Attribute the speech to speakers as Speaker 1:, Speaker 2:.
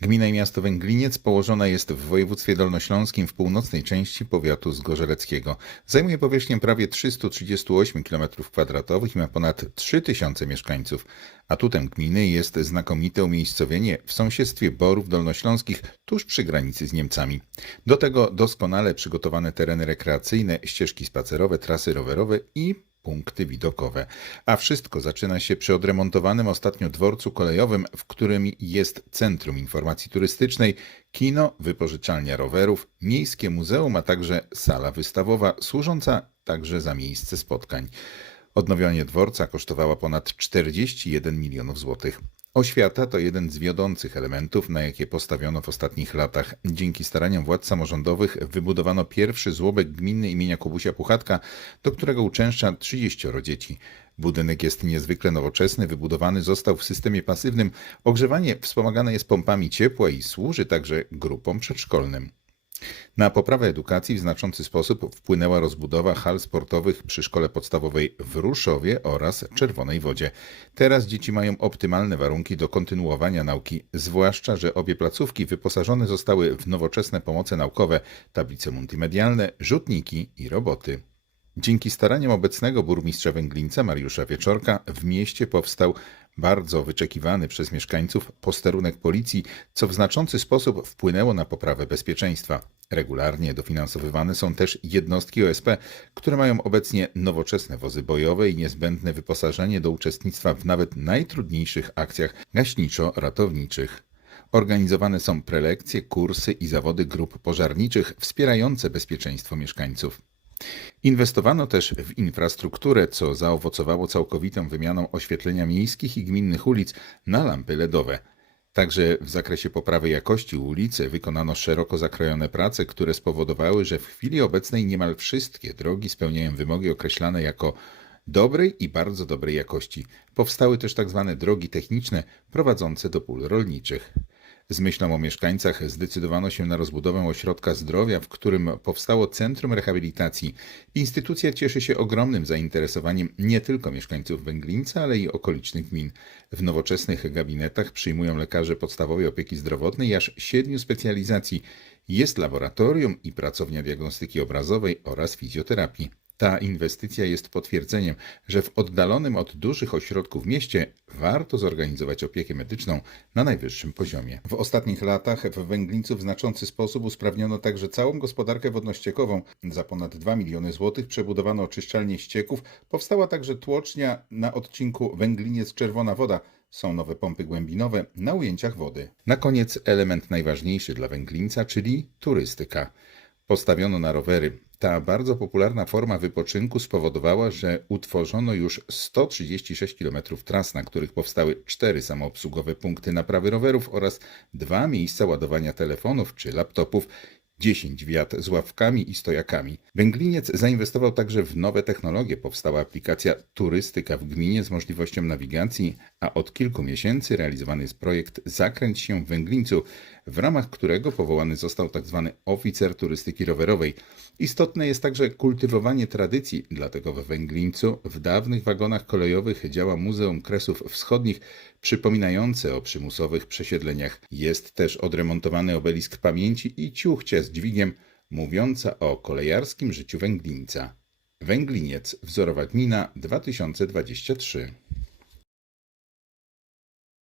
Speaker 1: Gmina i miasto Węgliniec położona jest w województwie dolnośląskim w północnej części powiatu zgorzeleckiego. Zajmuje powierzchnię prawie 338 km2 i ma ponad 3000 mieszkańców. Atutem gminy jest znakomite umiejscowienie w sąsiedztwie Borów Dolnośląskich tuż przy granicy z Niemcami. Do tego doskonale przygotowane tereny rekreacyjne, ścieżki spacerowe, trasy rowerowe i punkty widokowe. A wszystko zaczyna się przy odremontowanym ostatnio dworcu kolejowym, w którym jest Centrum Informacji Turystycznej, kino, wypożyczalnia rowerów, miejskie muzeum, a także sala wystawowa, służąca także za miejsce spotkań. Odnowienie dworca kosztowało ponad 41 milionów złotych. Oświata to jeden z wiodących elementów, na jakie postawiono w ostatnich latach. Dzięki staraniom władz samorządowych wybudowano pierwszy żłobek gminy imienia Kubusia Puchatka, do którego uczęszcza 30 dzieci. Budynek jest niezwykle nowoczesny, wybudowany został w systemie pasywnym. Ogrzewanie wspomagane jest pompami ciepła i służy także grupom przedszkolnym. Na poprawę edukacji w znaczący sposób wpłynęła rozbudowa hal sportowych przy szkole podstawowej w Ruszowie oraz Czerwonej Wodzie. Teraz dzieci mają optymalne warunki do kontynuowania nauki, zwłaszcza, że obie placówki wyposażone zostały w nowoczesne pomoce naukowe, tablice multimedialne, rzutniki i roboty. Dzięki staraniom obecnego burmistrza Węglińca Mariusza Wieczorka w mieście powstał bardzo wyczekiwany przez mieszkańców posterunek policji, co w znaczący sposób wpłynęło na poprawę bezpieczeństwa. Regularnie dofinansowywane są też jednostki OSP, które mają obecnie nowoczesne wozy bojowe i niezbędne wyposażenie do uczestnictwa w nawet najtrudniejszych akcjach gaśniczo-ratowniczych. Organizowane są prelekcje, kursy i zawody grup pożarniczych wspierające bezpieczeństwo mieszkańców. Inwestowano też w infrastrukturę, co zaowocowało całkowitą wymianą oświetlenia miejskich i gminnych ulic na lampy LEDowe. Także w zakresie poprawy jakości ulic wykonano szeroko zakrojone prace, które spowodowały, że w chwili obecnej niemal wszystkie drogi spełniają wymogi określane jako dobrej i bardzo dobrej jakości. Powstały też tzw. drogi techniczne prowadzące do pól rolniczych. Z myślą o mieszkańcach zdecydowano się na rozbudowę ośrodka zdrowia, w którym powstało Centrum Rehabilitacji. Instytucja cieszy się ogromnym zainteresowaniem nie tylko mieszkańców Węglińca, ale i okolicznych gmin. W nowoczesnych gabinetach przyjmują lekarze podstawowej opieki zdrowotnej aż siedmiu specjalizacji. Jest laboratorium i pracownia diagnostyki obrazowej oraz fizjoterapii. Ta inwestycja jest potwierdzeniem, że w oddalonym od dużych ośrodków mieście warto zorganizować opiekę medyczną na najwyższym poziomie. W ostatnich latach w Węglińcu w znaczący sposób usprawniono także całą gospodarkę wodno-ściekową. Za ponad 2 miliony złotych przebudowano oczyszczalnię ścieków. Powstała także tłocznia na odcinku Węgliniec-Czerwona Woda. Są nowe pompy głębinowe na ujęciach wody. Na koniec element najważniejszy dla Węglińca, czyli turystyka. Postawiono na rowery. Ta bardzo popularna forma wypoczynku spowodowała, że utworzono już 136 km tras, na których powstały cztery samoobsługowe punkty naprawy rowerów oraz dwa miejsca ładowania telefonów czy laptopów 10 wiat z ławkami i stojakami. Węgliniec zainwestował także w nowe technologie. Powstała aplikacja Turystyka w gminie z możliwością nawigacji, a od kilku miesięcy realizowany jest projekt Zakręć się w Węglińcu, w ramach którego powołany został tzw. oficer turystyki rowerowej. Istotne jest także kultywowanie tradycji, dlatego we Węglińcu w dawnych wagonach kolejowych działa Muzeum Kresów Wschodnich, przypominające o przymusowych przesiedleniach. Jest też odremontowany obelisk pamięci i ciuchcia z dźwigiem, mówiąca o kolejarskim życiu Węglińca. Węgliniec, wzorowa gmina 2023.